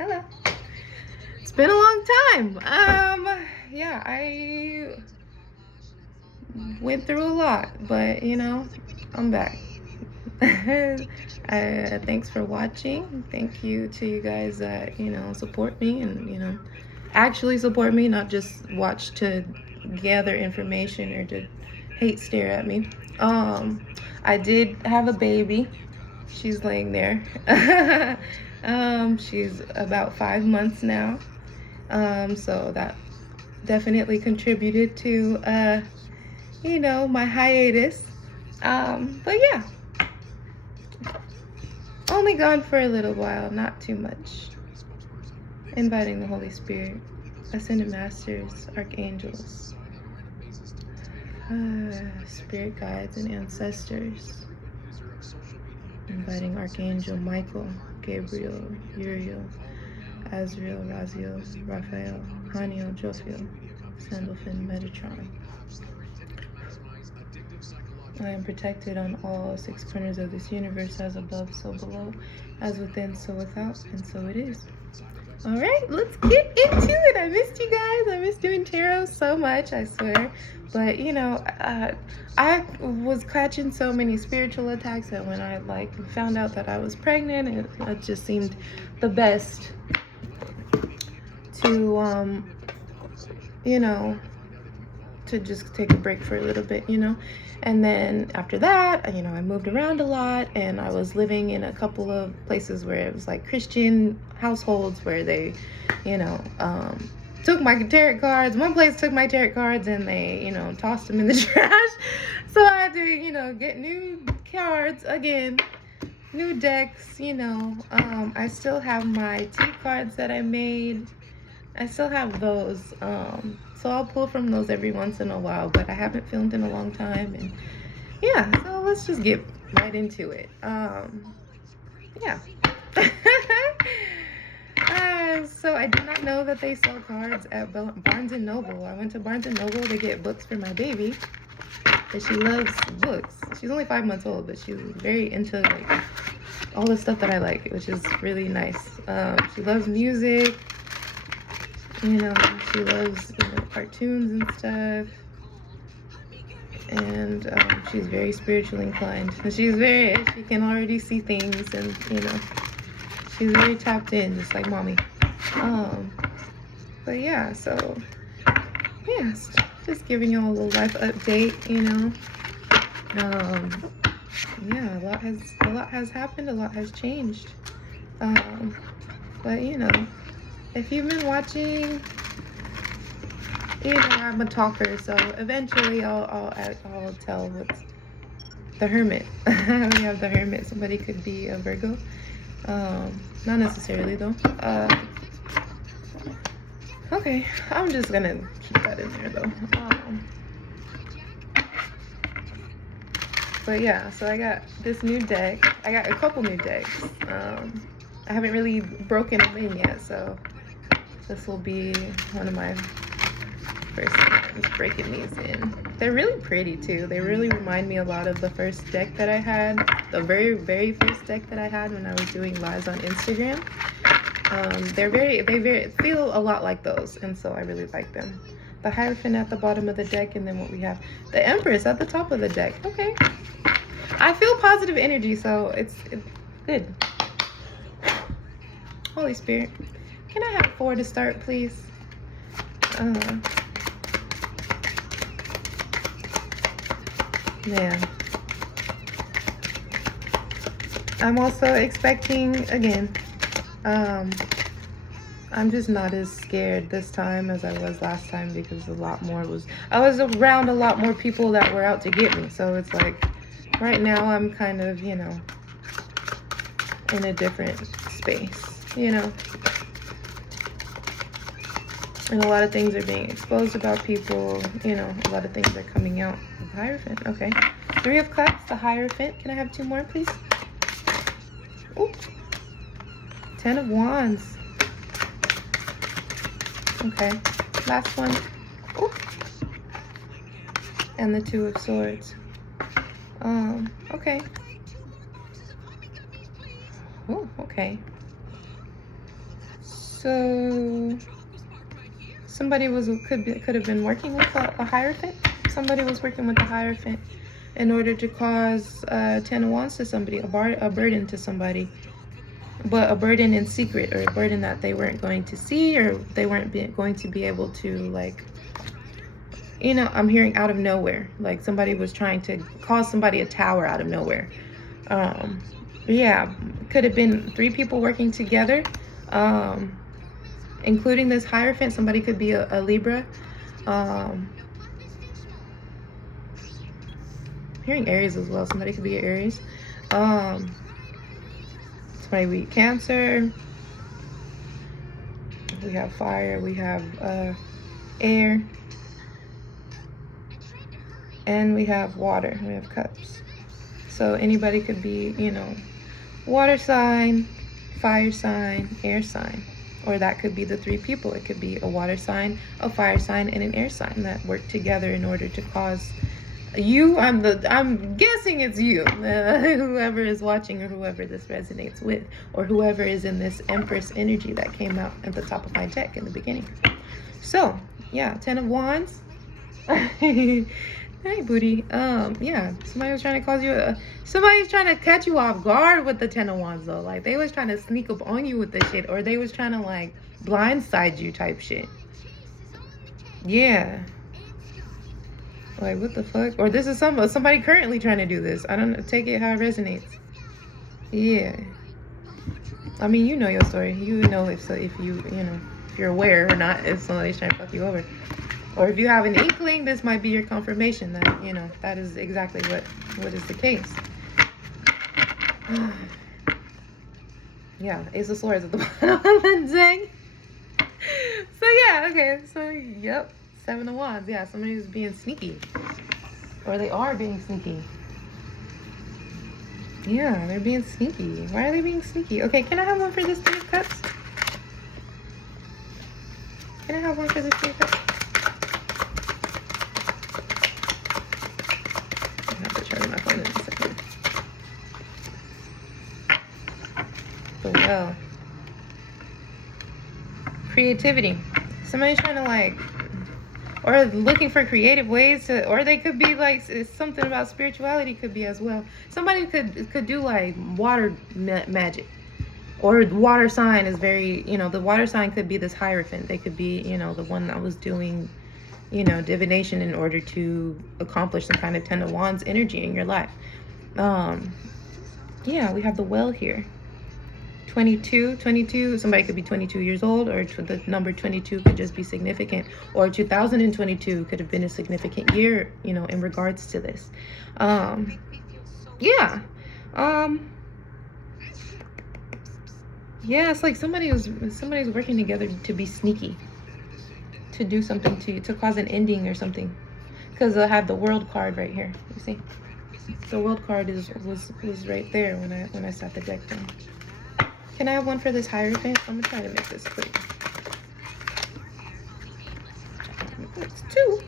Hello. It's been a long time. Yeah, I went through a lot, but I'm back. Thanks for watching. Thank you to you guys that support me and actually support me, not just watch to gather information or to hate stare at me. I did have a baby. She's laying there. She's about 5 months now. So that definitely contributed to my hiatus. But yeah, only gone for a little while, not too much. Inviting the Holy Spirit, Ascended Masters, Archangels, Spirit Guides, and Ancestors. Inviting Archangel Michael, Gabriel, Uriel, Azrael, Raziel, Raphael, Haniel, Jophiel, Sandalphon, Metatron. I am protected on all 6 corners of this universe, as above, so below, as within, so without, and so it is. All right, let's get into it. I missed you guys. I missed doing tarot so much, I swear. But, I was catching so many spiritual attacks that when I, found out that I was pregnant, it just seemed the best to, to just take a break for a little bit, And then after that, I moved around a lot, and I was living in a couple of places where it was like Christian households where they, took my tarot cards. One place took my tarot cards and they, tossed them in the trash. So I had to, get new cards again, new decks, I still have my tea cards that I made. I still have those. So I'll pull from those every once in a while, but I haven't filmed in a long time. And yeah, so let's just get right into it. Yeah. So I did not know that they sell cards at Barnes & Noble. I went to Barnes & Noble to get books for my baby, because she loves books. She's only 5 months old, but she's very into all the stuff that I like, which is really nice. She loves music. She loves, cartoons and stuff. And she's very spiritually inclined. And she can already see things, and, she's very tapped in, just like mommy. But yeah, so, yeah, just giving you all a little life update, Yeah, a lot has happened, a lot has changed. But, if you've been watching, I'm a talker, so eventually I'll tell what's the Hermit. We have the Hermit. Somebody could be a Virgo. Not necessarily though. Okay, I'm just gonna keep that in there though. But yeah, so I got this new deck. I got a couple new decks. I haven't really broken them in yet, so this will be one of my first times breaking these in. They're really pretty too. They really remind me a lot of the first deck that I had, the very, very first deck that I had when I was doing lives on Instagram. They feel a lot like those, and so I really like them. The Hierophant at the bottom of the deck, and then what we have, the Empress at the top of the deck. Okay. I feel positive energy, so it's good. Holy Spirit, can I have 4 to start, please? Man. I'm also expecting, again, I'm just not as scared this time as I was last time, because I was around a lot more people that were out to get me. So it's like, right now I'm kind of, in a different space, And a lot of things are being exposed about people, a lot of things are coming out. The Hierophant, okay. 3 of Cups, the Hierophant. Can I have 2 more, please? Ooh. 10 of Wands. Okay, last one. Ooh. And the 2 of Swords. Okay. Oh, okay. So somebody could have been working with a Hierophant. Somebody was working with a Hierophant in order to cause 10 of Wands to somebody, a burden to somebody, but a burden in secret, or a burden that they weren't going to see, or they weren't going to be able to, like, you know, I'm hearing out of nowhere. Like somebody was trying to cause somebody a tower out of nowhere. Yeah, could have been 3 people working together, including this Hierophant. Somebody could be a Libra. Hearing Aries as well. Somebody could be an Aries. Somebody be Cancer. We have fire. We have air. And we have water. We have cups. So anybody could be, you know, water sign, fire sign, air sign. Or that could be the 3 people. It could be a water sign, a fire sign, and an air sign that work together in order to cause you. I'm guessing it's you, whoever is watching, or whoever this resonates with, or whoever is in this Empress energy that came out at the top of my deck in the beginning. So yeah, 10 of Wands. Hey booty. Yeah, somebody was trying to cause you somebody's trying to catch you off guard with the 10 of Wands though. Like they was trying to sneak up on you with this shit, or they was trying to like blindside you type shit. Yeah. Like what the fuck? Or this is somebody currently trying to do this. I don't know, take it how it resonates. Yeah. I mean, you know your story. You know if you know, if you're aware or not, if somebody's trying to fuck you over. Or if you have an inkling, this might be your confirmation that, you know, that is exactly what is the case. Yeah, Ace of Swords at the bottom of the deck. So yeah, okay. So yep, 7 of Wands. Yeah, somebody who's being sneaky, or they are being sneaky. Yeah, they're being sneaky. Why are they being sneaky? Okay, can I have one for this 3 of Cups? Can I have one for this 3 of Cups? Well, creativity. Somebody's trying to like, or looking for creative ways to, or they could be like, something about spirituality could be as well. Somebody could do like water magic, or water sign is very, you know, the water sign could be this Hierophant. They could be, you know, the one that was doing, you know, divination in order to accomplish some kind of 10 of Wands energy in your life. Yeah, we have the Well here. 22, somebody could be 22 years old, or the number 22 could just be significant, or 2022 could have been a significant year, you know, in regards to this. Yeah. Yeah, it's like somebody's working together to be sneaky, to do something to you, to cause an ending or something. Because I have the World card right here. You see, the World card was right there when I sat the deck down. Can I have one for this Hierophant? I'm gonna try to make this quick. It's 2.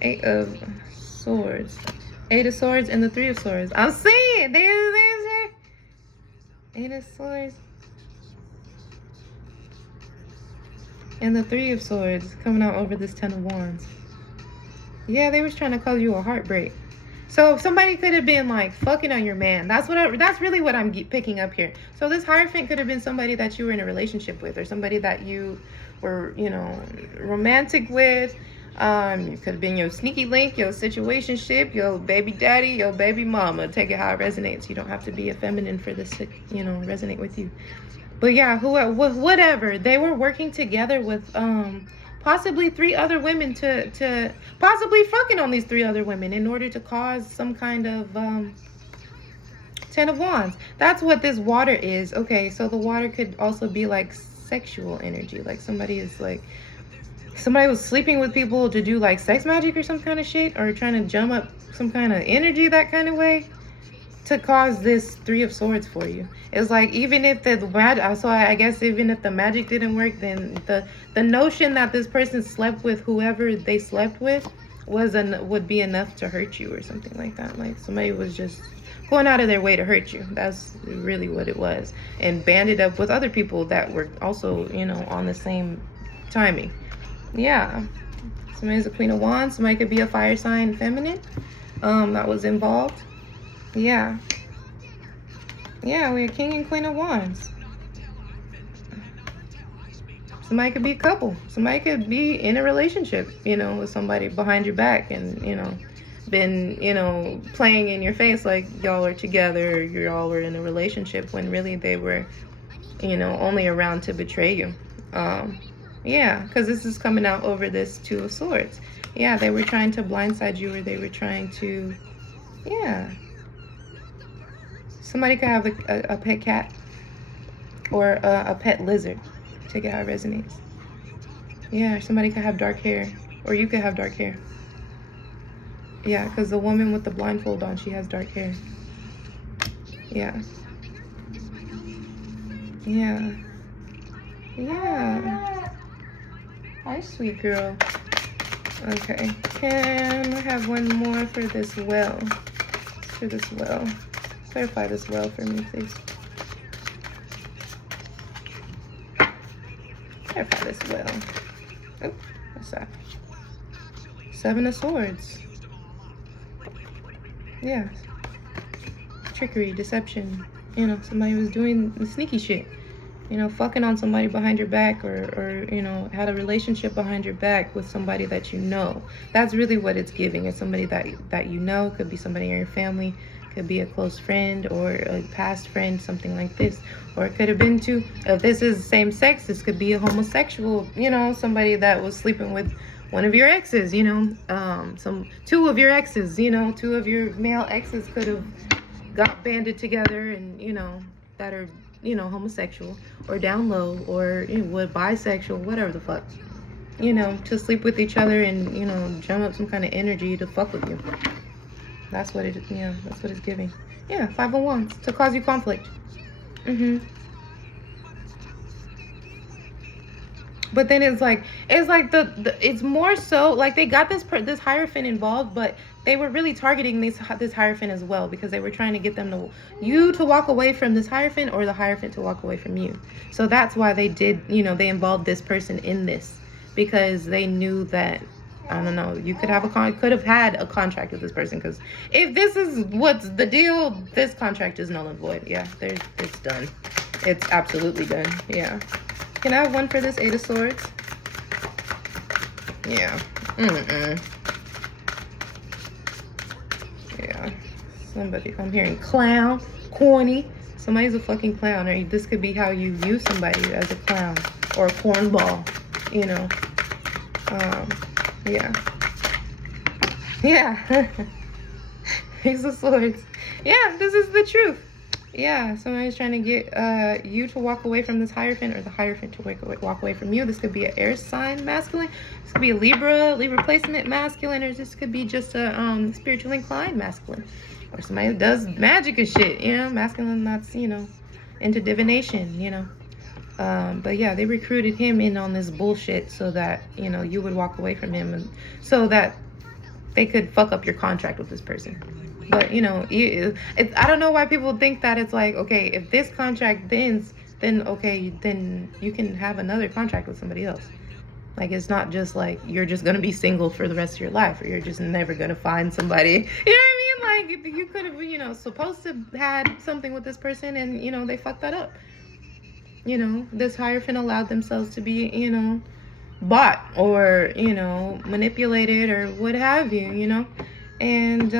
8 of Swords. 8 of Swords and the 3 of Swords. I'm saying there's 8 of Swords and the 3 of Swords coming out over this 10 of Wands. Yeah, they was trying to cause you a heartbreak. So somebody could have been like fucking on your man. That's really what I'm picking up here. So this Hierophant could have been somebody that you were in a relationship with, or somebody that you were, you know, romantic with. You could have been your sneaky link, your situationship, your baby daddy, your baby mama. Take it how it resonates. You don't have to be a feminine for this to, you know, resonate with you. But yeah, whatever. They were working together with possibly 3 other women to possibly fucking on these 3 other women in order to cause some kind of 10 of Wands. That's what this water is. Okay, so the water could also be like sexual energy. Like somebody was sleeping with people to do like sex magic or some kind of shit, or trying to jump up some kind of energy that kind of way to cause this 3 of Swords for you. It's like, even if the magic, so I guess even if the magic didn't work, then the notion that this person slept with whoever they slept with would be enough to hurt you or something like that. Like somebody was just going out of their way to hurt you. That's really what it was. And banded up with other people that were also, you know, on the same timing. Yeah. Somebody's a Queen of Wands. Somebody could be a fire sign feminine that was involved. Yeah. Yeah, we're King and Queen of Wands. Somebody could be a couple. Somebody could be in a relationship, you know, with somebody behind your back and, you know, been, you know, playing in your face like y'all are together, you all were in a relationship when really they were, you know, only around to betray you. Yeah, because this is coming out over this Two of Swords. Yeah, they were trying to blindside you, or they were trying to, yeah. Somebody could have a pet cat or a pet lizard. Take it how it resonates. Yeah, somebody could have dark hair, or you could have dark hair. Yeah, because the woman with the blindfold on, she has dark hair. Yeah. Yeah. Yeah. Hi, sweet girl. Okay. Can I have one more for this well? For this well. Clarify this well for me, please. Clarify this well. Oh, what's that? Seven of Swords. Yeah. Trickery, deception. You know, somebody was doing the sneaky shit. You know, fucking on somebody behind your back, or you know, had a relationship behind your back with somebody that you know. That's really what it's giving. It's somebody that you know. Could be somebody in your family, could be a close friend or a past friend, something like this. Or it could have been to, if this is same sex, this could be a homosexual, you know, somebody that was sleeping with one of your exes, you know, two of your exes, you know, two of your male exes could have got banded together and, you know, that are, you know, homosexual or down low or, you know, bisexual, whatever the fuck, you know, to sleep with each other and, you know, drum up some kind of energy to fuck with you. That's what it, yeah, that's what it's giving. Yeah, 5 of Wands, to cause you conflict. But then it's like it's more so like they got this Hierophant involved, but they were really targeting this Hierophant as well, because they were trying to get them to walk away from this Hierophant, or the Hierophant to walk away from you. So that's why they did, you know, they involved this person in this, because they knew that, I don't know, you could have could have had a contract with this person, because if this is what's the deal, this contract is null and void. Yeah, it's done. It's absolutely done. Yeah. Can I have one for this Eight of Swords? Yeah. Yeah. Somebody, I'm hearing clown, corny. Somebody's a fucking clown, or this could be how you view somebody, as a clown or a cornball, you know. Yeah. Yeah. Ace of Swords. Yeah, this is the truth. Yeah, somebody's trying to get you to walk away from this Hierophant, or the Hierophant to walk away from you. This could be an air sign masculine. This could be a Libra placement masculine, or this could be just a spiritually inclined masculine. Or somebody who does magic and shit, you know, masculine that's, you know, into divination, you know. But yeah, they recruited him in on this bullshit so that, you know, you would walk away from him, and so that they could fuck up your contract with this person. But, you know, I don't know why people think that it's like, okay, if this contract ends, then okay, then you can have another contract with somebody else. Like, it's not just like you're just gonna be single for the rest of your life, or you're just never gonna find somebody. You know what I mean? Like, you could have, you know, supposed to had something with this person, and, you know, they fucked that up. You know, this Hierophant allowed themselves to be, you know, bought or, you know, manipulated or what have you, you know. And,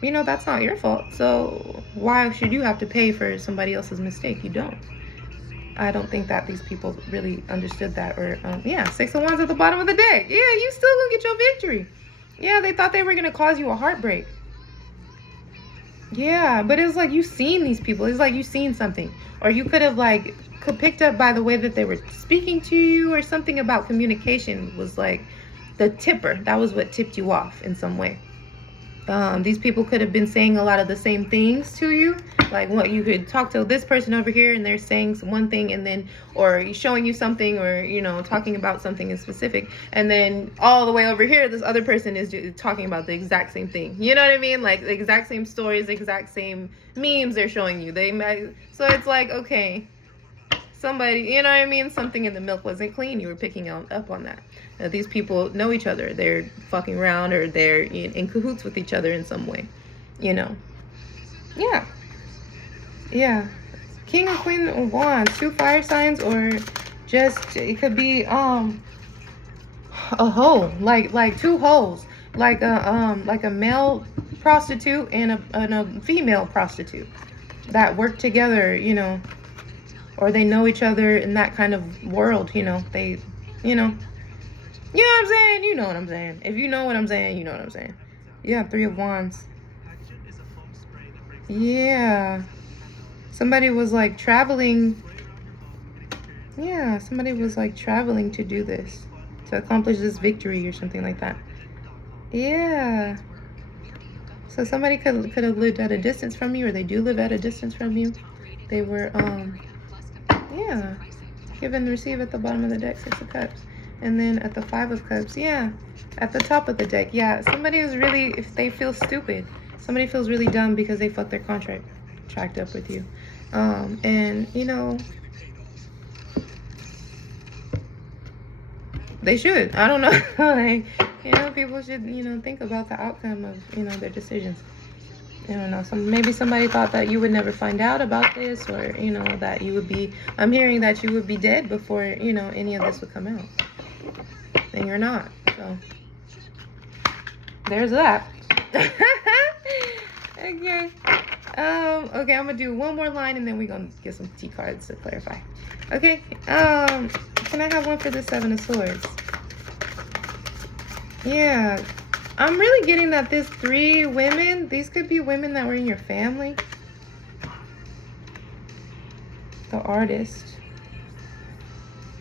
you know, that's not your fault. So why should you have to pay for somebody else's mistake? You don't. I don't think that these people really understood that. Or, yeah, 6 of Wands at the bottom of the deck. Yeah, you still gonna get your victory. Yeah, they thought they were gonna cause you a heartbreak. Yeah, but it's like you've seen these people. It's like you've seen something. Or you could have, like, picked up by the way that they were speaking to you, or something about communication was like the tipper. That was what tipped you off in some way. These people could have been saying a lot of the same things to you, Like, what, you could talk to this person over here and they're saying one thing, and then, or showing you something, or, you know, talking about something in specific, and then all the way over here this other person is talking about the exact same thing. You know what I mean? Like the exact same stories, the exact same memes they're showing you. So it's like, okay, somebody, you know what I mean, something in the milk wasn't clean. You were picking up on that. These people know each other. They're fucking around, or they're in cahoots with each other in some way, you know. Yeah. Yeah. King and Queen of Wands, 2 fire signs, or just, it could be a hoe, like 2 hoes, like a male prostitute and a female prostitute that work together, you know, or they know each other in that kind of world, you know. They, you know what I'm saying? You know what I'm saying. If you know what I'm saying, you know what I'm saying. Yeah, 3 of Wands. Yeah. Somebody was like traveling. Yeah, somebody was like traveling to do this, to accomplish this victory or something like that. Yeah. So somebody could have lived at a distance from you, or they do live at a distance from you. They were, yeah. Give and receive at the bottom of the deck, 6 of Cups. And then at the 5 of Cups, yeah. At the top of the deck, yeah. Somebody is really, if they feel stupid, somebody feels really dumb because they fucked their contract up with you. And, you know, they should. I don't know. Like, you know, people should, you know, think about the outcome of, you know, their decisions. I don't know. Maybe somebody thought that you would never find out about this, or, you know, that you would be, I'm hearing that you would be dead before, you know, any of this would come out. And you're not. So there's that. Okay. Okay, I'm gonna do one more line, and then we're gonna get some T cards to clarify. Okay. Can I have one for the 7 of Swords? Yeah. I'm really getting that this 3 women, these could be women that were in your family. The Artist.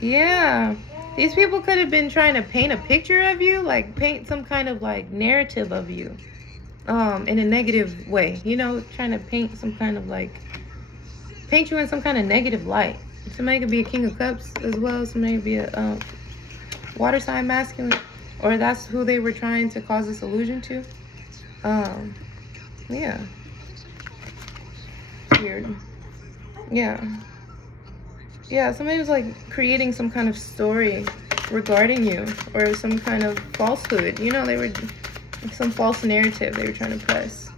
Yeah. These people could have been trying to paint a picture of you, like paint some kind of like narrative of you, in a negative way, you know, trying to paint some kind of like, paint you in some kind of negative light. Somebody could be a King of Cups as well. Somebody could be a water sign masculine, or that's who they were trying to cause this illusion to. Yeah. Weird. Yeah. Yeah, somebody was like creating some kind of story regarding you, or some kind of falsehood. You know, they were some false narrative they were trying to press.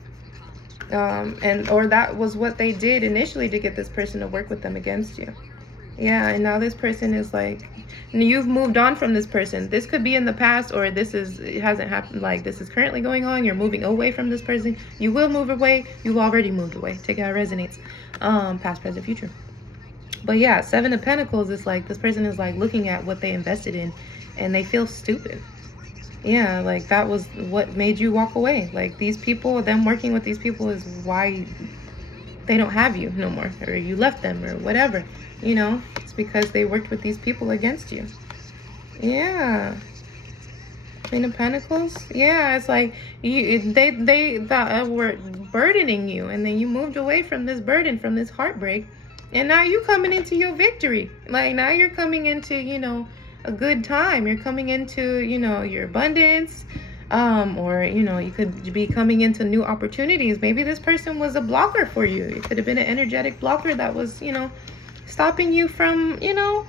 Or that was what they did initially to get this person to work with them against you. Yeah, and now this person is like, you've moved on from this person. This could be in the past, or it hasn't happened, like this is currently going on. You're moving away from this person. You will move away. You've already moved away. Take it how it resonates. Past, present, future. But yeah, 7 of Pentacles is like, this person is like looking at what they invested in, and they feel stupid. Yeah, like that was what made you walk away. Like these people, them working with these people is why they don't have you no more, or you left them, or whatever. You know, it's because they worked with these people against you. Yeah. Queen of Pentacles. Yeah, it's like they thought were burdening you, and then you moved away from this burden, from this heartbreak, and now you coming into your victory. Like now you're coming into, you know, a good time. You're coming into, you know, your abundance, or, you know, you could be coming into new opportunities. Maybe this person was a blocker for you. It could have been an energetic blocker that was, you know, stopping you from, you know,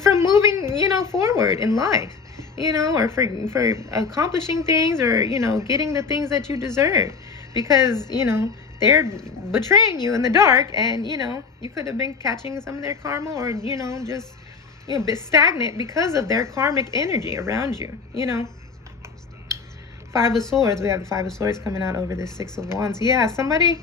from moving, you know, forward in life, you know, or for accomplishing things, or, you know, getting the things that you deserve, because, you know, they're betraying you in the dark, and, you know, you could have been catching some of their karma, or, you know, just, you know, a bit stagnant because of their karmic energy around you, you know. 5 of Swords. We have the 5 of Swords coming out over this 6 of Wands. Yeah, somebody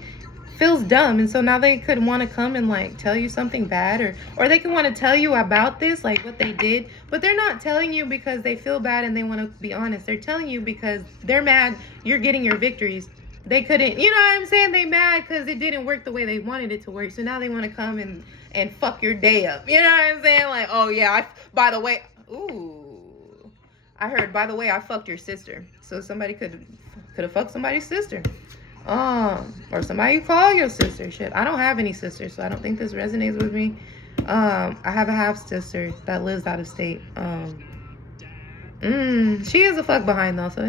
feels dumb, and so now they could want to come and like tell you something bad, or they can want to tell you about this, like what they did, but they're not telling you because they feel bad and they want to be honest. They're telling you because they're mad you're getting your victories. They couldn't, you know what I'm saying? They mad because it didn't work the way they wanted it to work, so now they want to come and fuck your day up. You know what I'm saying? Like, oh yeah, by the way, ooh, I heard, by the way, I fucked your sister. So somebody could have fucked somebody's sister. Or somebody you call your sister. Shit, I don't have any sisters, so I don't think this resonates with me. I have a half sister that lives out of state. She is a fuck behind though, so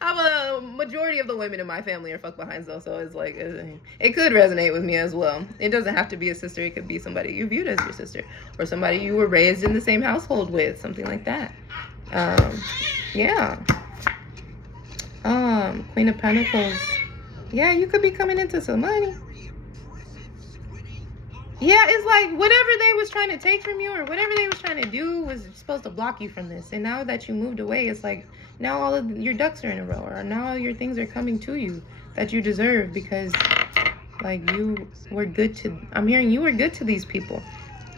I'm a majority of the women in my family are fuck behinds though, so it's like it could resonate with me as well. It doesn't have to be a sister, it could be somebody you viewed as your sister, or somebody you were raised in the same household with, something like that. Yeah. Queen of Pentacles. Yeah, you could be coming into some money. Yeah, it's like whatever they was trying to take from you or whatever they was trying to do was supposed to block you from this. And now that you moved away, it's like now all of your ducks are in a row, or now your things are coming to you that you deserve, because like you were good to, I'm hearing you were good to these people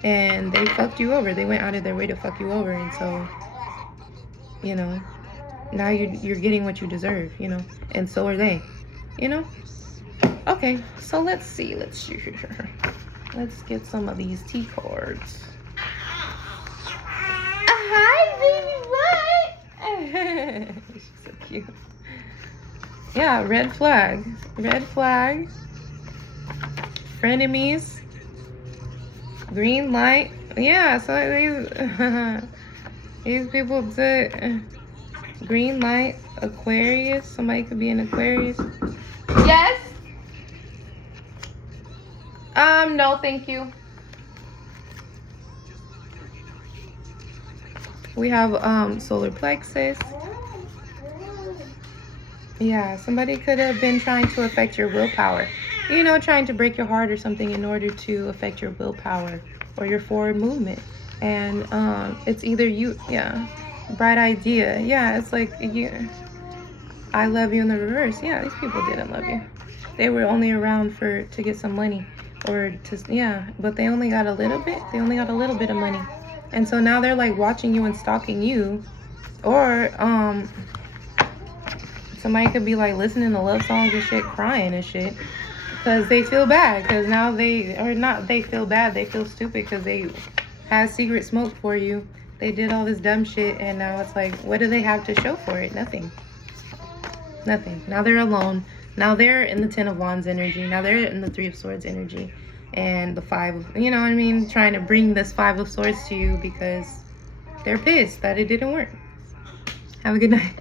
and they fucked you over. They went out of their way to fuck you over. And so, you know, now you're getting what you deserve, you know, and so are they, you know. Okay, so let's see here. Let's get some of these T cards. Hi, baby, what? She's so cute. Yeah, red flag. Red flag. Frenemies. Green light. Yeah, so these people took green light. Aquarius. Somebody could be an Aquarius. Yes. No, thank you. We have solar plexus. Yeah, somebody could have been trying to affect your willpower. You know, trying to break your heart or something in order to affect your willpower or your forward movement. And it's either you, yeah, bright idea. Yeah, it's like I love you in the reverse. Yeah, these people didn't love you. They were only around to get some money. Or to, yeah, but they only got a little bit. They only got a little bit of money. And so now they're like watching you and stalking you. Or somebody could be like listening to love songs and shit, crying and shit, because they feel bad. Because now they feel bad, they feel stupid because they had secret smoke for you. They did all this dumb shit, and now it's like, what do they have to show for it? Nothing. Now they're alone. Now they're in the Ten of Wands energy. Now they're in the Three of Swords energy. And the Five of, you know what I mean? Trying to bring this Five of Swords to you because they're pissed that it didn't work. Have a good night.